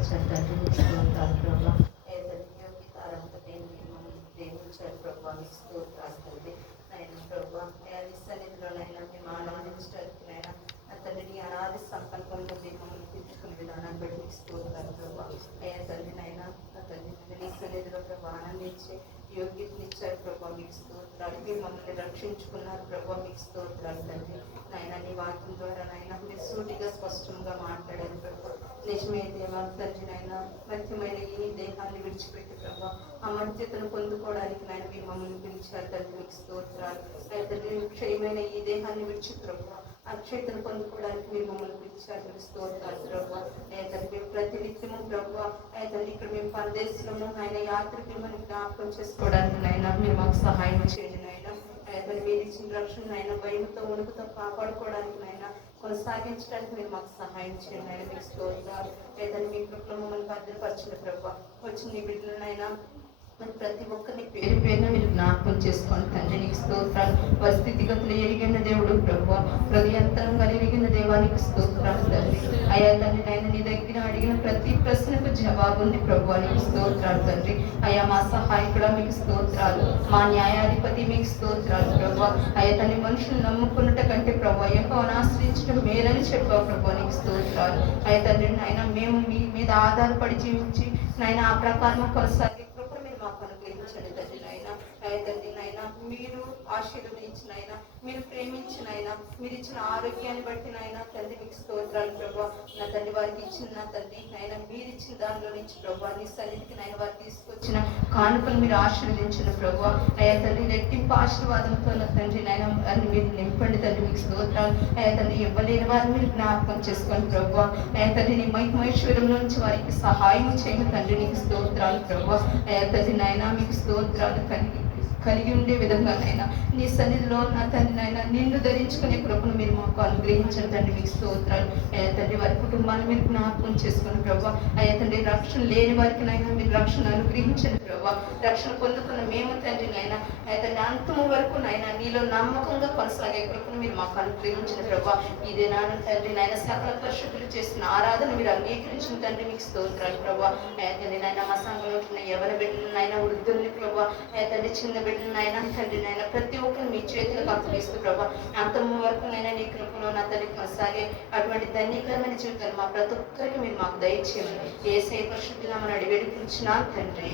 బలపరచండి స్తోత్రాలు ప్రభా. యోగ్యత అర్హత ప్రేమించాడు ప్రభా. మీకు స్తోత్రాలు తండ్రి. ఆయన ప్రభా నీ సన్నిధిలోనైనా మేము ఆనందించడానికి నైనా తండ్రిని అనాది సంకల్పంలో మమ్మల్ని పిలుచుకునే విధానాన్ని బట్టి మీకు స్తోత్రాలు ప్రభా. అయ్యా తండ్రి నైనా తండ్రి నీ సన్నిధిలో ప్రభా ఆనందించే యోగ్యతనిచ్చారు ప్రభా. మీకు స్తోత్రాలు. మీరు మమ్మల్ని రక్షించుకున్నారు ప్రభా. మీకు స్తోత్రాలు తండ్రి. నాయన నీ వాక్యం ద్వారా నాయన మీరు సూటిగా స్పష్టంగా మాట్లాడారు ప్రభా. నిజమే దేవా తండ్రి నాయన మధ్యమైన ఈ దేహాన్ని విడిచిపెట్టి ప్రభా అమర్త్యతను పొందుకోవడానికి నాయన మీరు మమ్మల్ని పిలిచారు తండ్రి. మీకు స్తోత్రాలు. తండ్రి క్షయమైన ఈ దేహాన్ని విడిచి ప్రభా అక్షయతను పొందుకోవడానికి మీరు మమ్మల్ని పిలిచారు. స్తోత్రాలు ప్రభా. తండ్రి ప్రతి నిత్యము ప్రభా తండ్రి ఇక్కడ మేము పరదేశంలో ఆయన యాత్రికులు మనం జ్ఞాపకం చేసుకోవడానికి నాయన మీరు మాకు సహాయం చేయండి నాయన. మీరు ఇచ్చిన రక్షణ ఆయన భయంతో ఉణుకుతో కాపాడుకోవడానికి నాయన కొనసాగించడానికి మీరు మాకు సహాయం చేయండి ఆయన. మీకు స్తోత్రాలు. లేదంటే మీ కృపలో మమ్మల్ని భద్రపరచిన ప్రభావ వచ్చిన నీ బిడ్డలనైనా మరి ప్రతి ఒక్కరిని పేరు పేరున మీరు జ్ఞాపకం చేసుకోండి తండ్రి. నీకు స్తోత్రాలు. వారి స్థితిగతులు ఎరిగిన దేవుడు ప్రభు హృదయంతరంగా ఎరిగిన దేవానికి స్తోత్రాలు తండ్రి. అయ్యా తండ్రి ఆయన నీ దగ్గర అడిగిన ప్రతి ప్రశ్నకు జవాబు ఉంది ప్రభు. నీకు స్తోత్రాలు తండ్రి. అయ్యా మా సహాయకుడా మీకు స్తోత్రాలు. మా న్యాయాధిపతి మీకు స్తోత్రాలు ప్రభు. అయ్యా తండ్రి మనుషులు నమ్ముకున్నట కంటే ప్రభు యెహోవాను ఆశ్రయించడం మేలని చెప్పావు ప్రభు. నీకు స్తోత్రాలు. అయ్యా తండ్రి నాయన మేము మీ మీద ఆధారపడి జీవించి నాయన ఆ ప్రకారం కొనసాగి మాకు అనుగ్రహించండి తండ్రి నాయన. తండ్రి నాయన మీరు ఆశీర్వదించిన ఆయన మీరు ప్రేమించిన ఆయన మీరు ఇచ్చిన ఆరోగ్యాన్ని బట్టి నాయన తండ్రి మీకు స్తోత్రాలు ప్రభా. నా తండ్రి వారికి ఇచ్చిన నా తండ్రి నాయన మీరు ఇచ్చిన దానిలో నుంచి ప్రభా నీ సన్నిధికి నాయన వారు తీసుకొచ్చిన కానుకలు మీరు ఆశీర్వదించిన ప్రభా. అయ్యా తండ్రి రెట్టింపు ఆశీర్వాదంతో నా తండ్రి నాయన అని మీరు నింపండి తండ్రి. మీకు స్తోత్రాలు. అయ్యా తండ్రి ఇవ్వలేని వారిని మీరు జ్ఞాపకం చేసుకోండి ప్రభా. అయ్యా తండ్రి నీ మహిమేశ్వరం నుంచి వారికి సహాయం చేయని తండ్రి. నీకు స్తోత్రాలు ప్రభా. అయ్యా తండ్రి నాయన మీకు స్తోత్రాలు కలిగి ఉండే విధంగానైనా నీ సన్నిధిలో నా తండ్రి నాయన నిన్ను ధరించుకునే కృపను మీరు మాకు అనుగ్రహించండి తండ్రి. మీకు స్తోత్రాలు. అయ్యా తండ్రి వారి కుటుంబాన్ని మీరు జ్ఞాపకం చేసుకుని ప్రభావ. అయ్యా తండ్రి రక్షణ లేని వారికి నైనా మీరు రక్షణ అనుగ్రహించండి ప్రభావ. రక్షణ పొందుకున్న మేము తండ్రి నాయన అయ్యా తండ్రి అంతము వరకు నాయన నీలో నమ్మకంగా కొనసాగే కృపను మీరు మాకు అనుగ్రహించిన ప్రభావ. ఇదే నాన్న తండ్రి నాయన సకల పరిశుద్ధులు చేసిన ఆరాధన మీరు అంగీకరించిన తండ్రి. మీకు స్తోత్రాలు ప్రభావ. అయ్యా తండ్రి నాయన మా సంఘంలో ఉంటున్న ఎవరి బిడ్డలు నాయన వృద్ధుల్ని ప్రభావ అయ్యా తండ్రి చిన్న బిడ్డలనైనా తండ్రి నాయన ప్రతి ఒక్కరు మీ చేతులకు అప్పగిస్తూ ప్రభా అంతము వరకు నైనా నీ కృపలో నా తల్లి కొనసాగే అటువంటి ధన్యకరమైన జీవితాలు మా ప్రతి ఒక్కరికి మీరు మాకు దయచేయండి. యేసయ్య పరిశుద్ధ నామమున అడిగి వేడుకుంటున్నాను తండ్రి.